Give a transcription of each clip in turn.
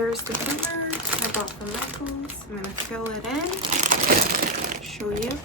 Here's the printer I bought from Michael's. I'm gonna fill it in, show you.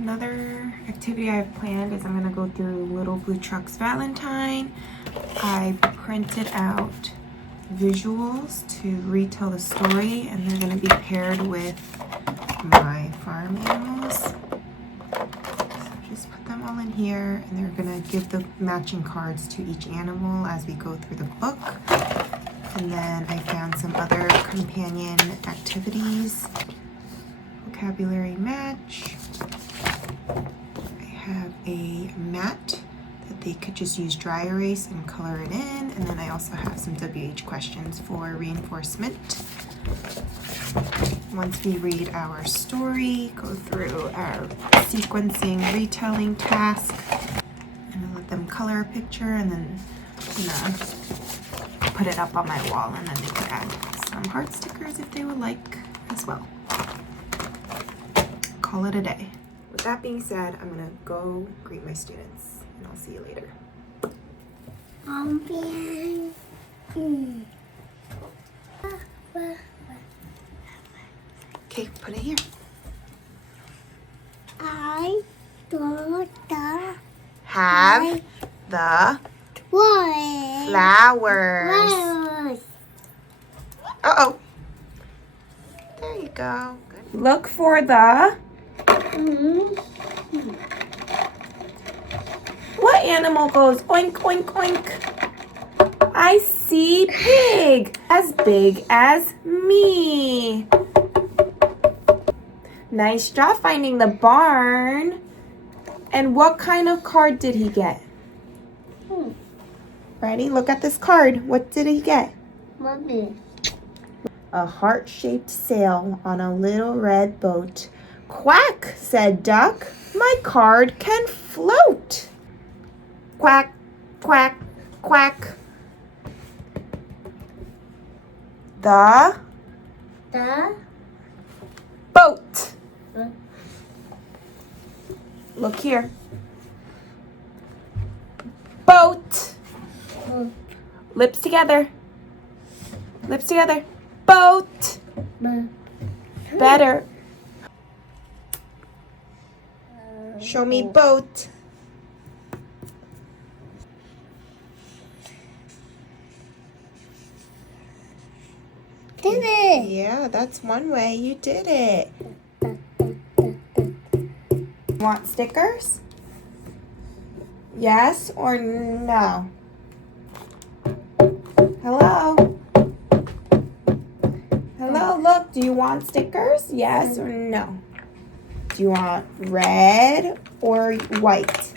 Another activity I've planned is I'm gonna go through Little Blue Truck's Valentine. I printed out visuals to retell the story, and they're gonna be paired with my farm animals. So just put them all in here, and they're gonna give the matching cards to each animal as we go through the book. And then I found some other companion activities. Vocabulary match. I have a mat that they could just use dry erase and color it in. And then I also have some WH questions for reinforcement. Once we read our story, go through our sequencing retelling task, and then let them color a picture, and then put it up on my wall, and then they could add some heart stickers if they would like as well. Call it a day. With that being said, I'm gonna go greet my students, and I'll see you later. Okay, put it here. I don't Have the flowers. Uh-oh. There you go. Good. Look for the... What animal goes oink, oink, oink? I see pig, as big as me. Nice job finding the barn. And what kind of card did he get? Ready? Look at this card. What did he get? Mommy. A heart-shaped sail on a little red boat. Quack, said Duck. My card can float. Quack, quack, quack. The boat. Look here. Boat. Lips together. Lips together. Boat. Better. Show me boat. Did it? Yeah, that's one way you did it. Want stickers? Yes or no? Hello? Hello, look, do you want stickers? Yes or no? Do you want red or white?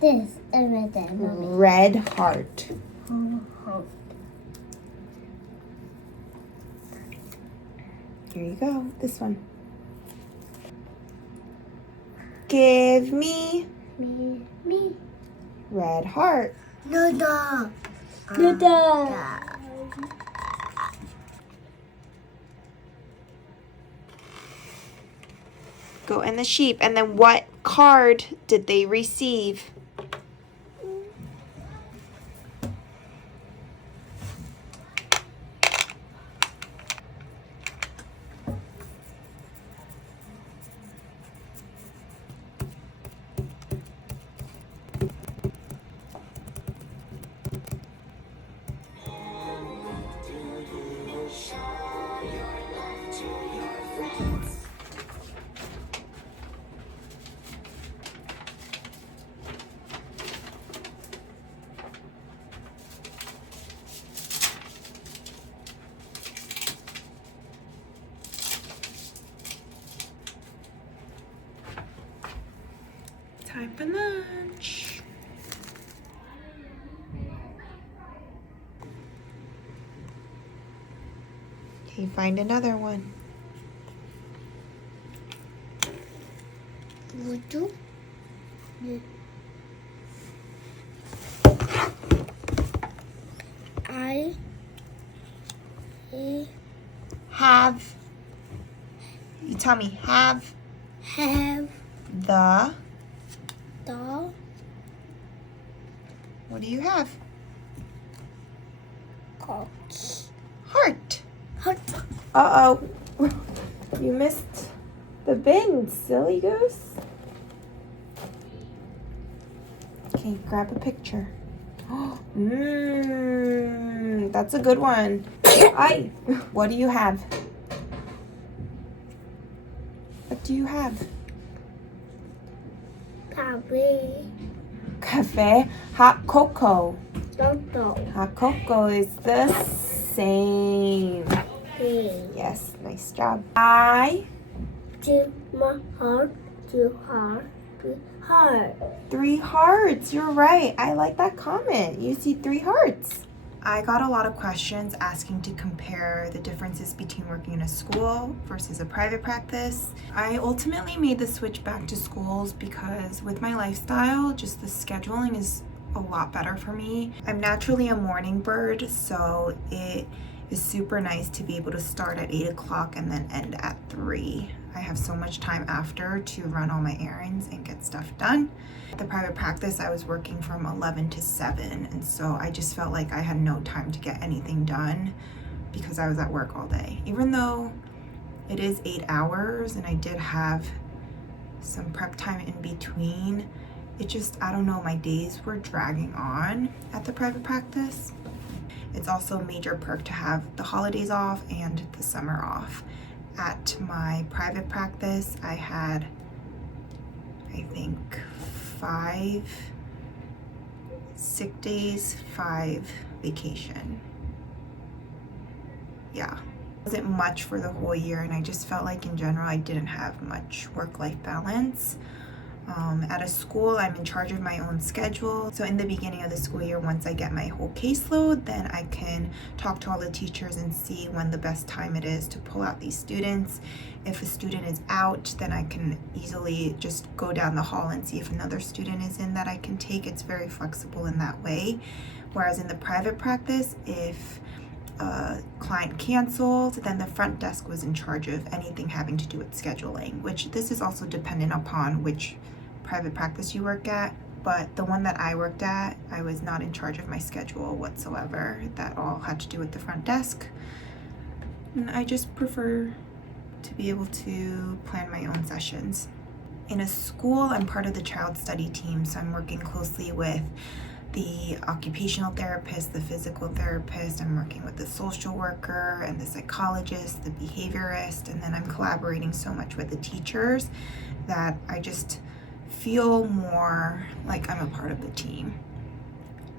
This is red, Mommy. Red heart. Here you go, this one. Give me Me. red heart. Noodle. Go in the sheep. And then what card did they receive? lunch. Okay, find another one. Would you? I Have. You tell me. Have have the. the What do you have? coach. Heart. Hot. Uh-oh. You missed the bin, silly goose. Okay, grab a picture. That's a good one. Ay, what do you have? What do you have? Coffee. Cafe, hot cocoa. Toto. Hot cocoa is the same. Hey. Yes, nice job. I, To my heart. To heart. To heart. 3 hearts. You're right. I like that comment. You see 3 hearts. I got a lot of questions asking to compare the differences between working in a school versus a private practice. I ultimately made the switch back to schools because with my lifestyle, just the scheduling is a lot better for me. I'm naturally a morning bird, so it is super nice to be able to start at 8 o'clock and then end at 3. I have so much time after to run all my errands and get stuff done. At the private practice, I was working from 11 to 7, and so I just felt like I had no time to get anything done because I was at work all day. Even though it is 8 hours and I did have some prep time in between, it just, I don't know, my days were dragging on at the private practice. It's also a major perk to have the holidays off and the summer off. At my private practice, I had, I think, 5 sick days, 5 vacation. Yeah. It wasn't much for the whole year, and I just felt like in general I didn't have much work-life balance. At a school, I'm in charge of my own schedule. So in the beginning of the school year, once I get my whole caseload, then I can talk to all the teachers and see when the best time it is to pull out these students. If a student is out, then I can easily just go down the hall and see if another student is in that I can take. It's very flexible in that way. Whereas in the private practice, if a client canceled, then the front desk was in charge of anything having to do with scheduling, which this is also dependent upon which private practice you work at. But the one that I worked at, I was not in charge of my schedule whatsoever. That all had to do with the front desk. And I just prefer to be able to plan my own sessions. In a school, I'm part of the child study team, so I'm working closely with the occupational therapist, the physical therapist. I'm working with the social worker and the psychologist, the behaviorist, and then I'm collaborating so much with the teachers that I just feel more like I'm a part of the team.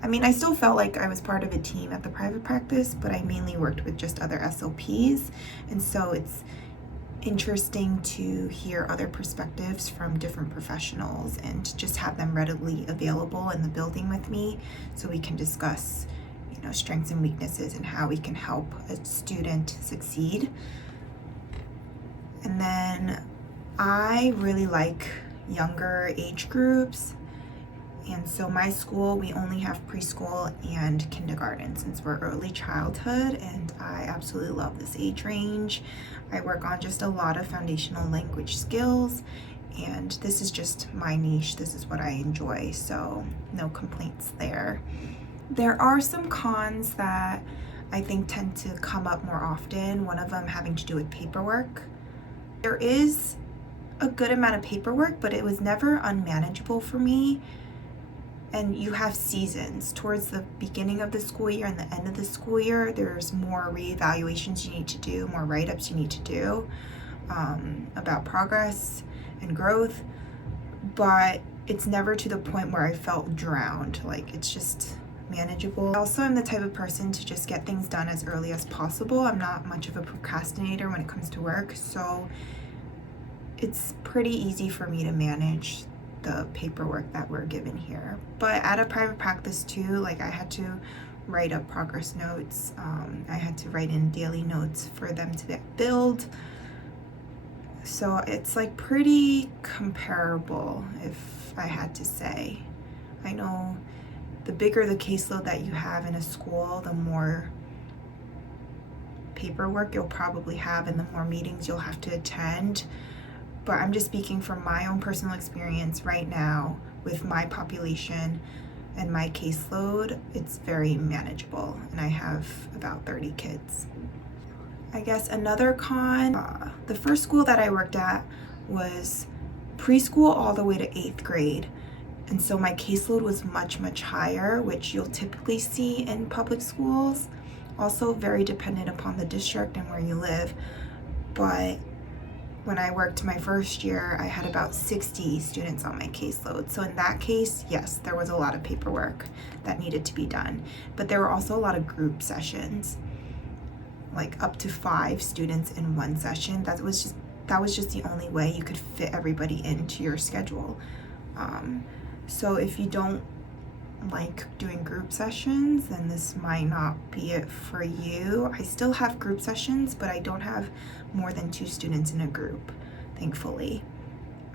I mean, I still felt like I was part of a team at the private practice, but I mainly worked with just other SLPs, and so it's interesting to hear other perspectives from different professionals and just have them readily available in the building with me so we can discuss, strengths and weaknesses and how we can help a student succeed. And then I really like younger age groups, and so my school, we only have preschool and kindergarten since we're early childhood, and I absolutely love this age range. I work on just a lot of foundational language skills, and this is just my niche. This is what I enjoy, so no complaints there. There are some cons that I think tend to come up more often, one of them having to do with paperwork. There is a good amount of paperwork, but it was never unmanageable for me. And you have seasons. Towards the beginning of the school year and the end of the school year, there's more reevaluations you need to do, more write-ups you need to do about progress and growth. But it's never to the point where I felt drowned. Like, it's just manageable. Also, I'm the type of person to just get things done as early as possible. I'm not much of a procrastinator when it comes to work, so it's pretty easy for me to manage the paperwork that we're given here. But at a private practice too, like I had to write up progress notes. I had to write in daily notes for them to be billed. So it's like pretty comparable, if I had to say. I know the bigger the caseload that you have in a school, the more paperwork you'll probably have and the more meetings you'll have to attend. But I'm just speaking from my own personal experience right now with my population and my caseload. It's very manageable, and I have about 30 kids. I guess another con, the first school that I worked at was preschool all the way to 8th grade. And so my caseload was much, much higher, which you'll typically see in public schools. Also very dependent upon the district and where you live. But when I worked my first year, I had about 60 students on my caseload. So in that case, yes, there was a lot of paperwork that needed to be done. But there were also a lot of group sessions, like up to 5 students in one session. That was just the only way you could fit everybody into your schedule. So if you don't like doing group sessions, then this might not be it for you. I still have group sessions, but I don't have more than 2 students in a group, thankfully.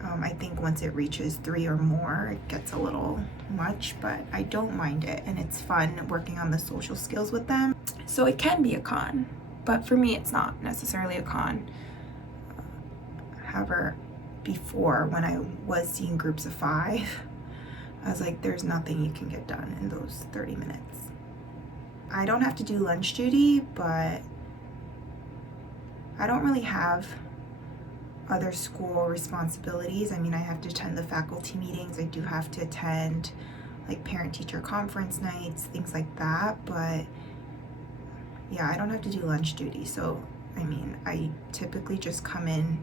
I think once it reaches 3 or more, it gets a little much, but I don't mind it, and it's fun working on the social skills with them. So it can be a con, but for me, it's not necessarily a con. However, before, when I was seeing groups of 5, I was like, there's nothing you can get done in those 30 minutes. I don't have to do lunch duty, but I don't really have other school responsibilities. I mean, I have to attend the faculty meetings. I do have to attend like parent-teacher conference nights, things like that. But yeah, I don't have to do lunch duty. So, I mean, I typically just come in,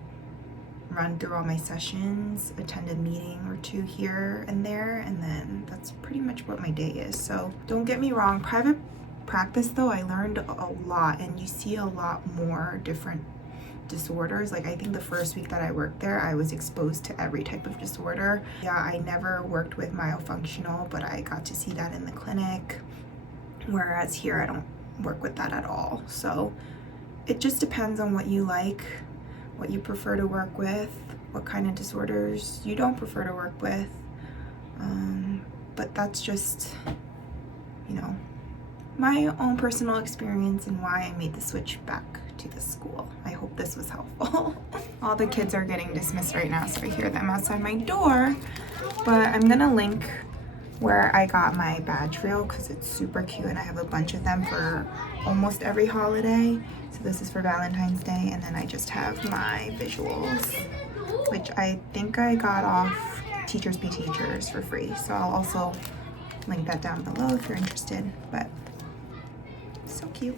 run through all my sessions, attend a meeting or 2 here and there, and then that's pretty much what my day is. So don't get me wrong, private practice though, I learned a lot, and you see a lot more different disorders. Like I think the first week that I worked there, I was exposed to every type of disorder. Yeah, I never worked with myofunctional, but I got to see that in the clinic, whereas here I don't work with that at all. So it just depends on what you like, what you prefer to work with, what kind of disorders you don't prefer to work with. But that's just, you know, my own personal experience and why I made the switch back to the school. I hope this was helpful. All the kids are getting dismissed right now, so I hear them outside my door. But I'm gonna link where I got my badge reel because it's super cute, and I have a bunch of them for almost every holiday. So this is for Valentine's Day, and then I just have my visuals, which I think I got off Teachers Be Teachers for free. So I'll also link that down below if you're interested. But so cute.